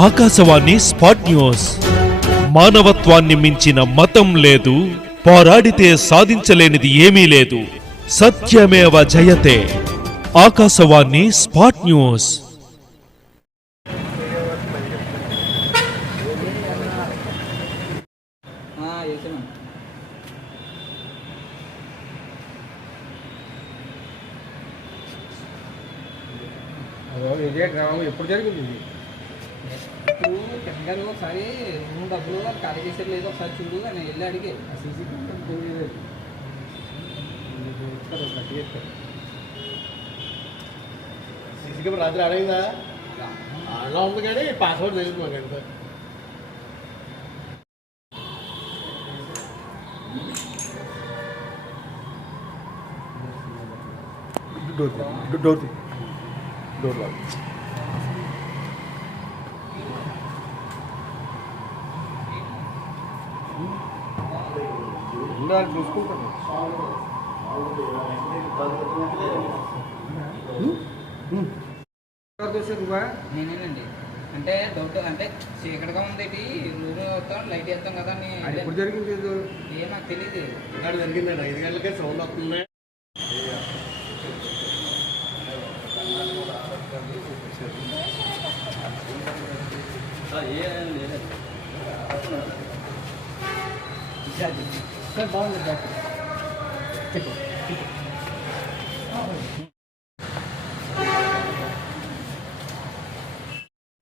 Akashvani spot news. మానవత్వాన్ని మించిన మతం లేదు, పోరాడితే సాధించలేనిది ఏమీ లేదు. సత్యమేవ జయతే. Akashvani spot news. ఎప్పుడు జరిగింది? ఇప్పుడు తెలంగాణ ఒకసారి రూమ్ డబ్బులు ఖాళీ చేసేది లేదు, ఒకసారి చూడు అని వెళ్ళి అడిగే. సీసీ కెమెరా రాత్రి అడిగిందా? అలా ఉంది కానీ పాస్వర్డ్ తెలియదు మాకు. ఎంత డోర్ చూసుకుంటాను. నేనేనండి. అంటే డౌట్ అంటే చీకటిగా ఉంది, రూమ్ అవుతాం లైట్ వేస్తాం కదా అని. ఎప్పుడు జరిగింది? ఏ నాకు తెలియదు. జరిగిందండి 5 గంటలకే సౌండ్ వస్తుంది. సార్ బాగుంది బ్యాక్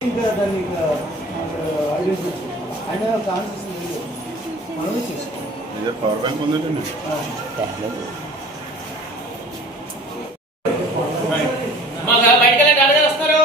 ఇంకా దాన్ని ఆయన కాన్సెస్ మనమే చేసుకోవాలి. పవర్ బ్యాంక్ ఉందండి. వస్తారు.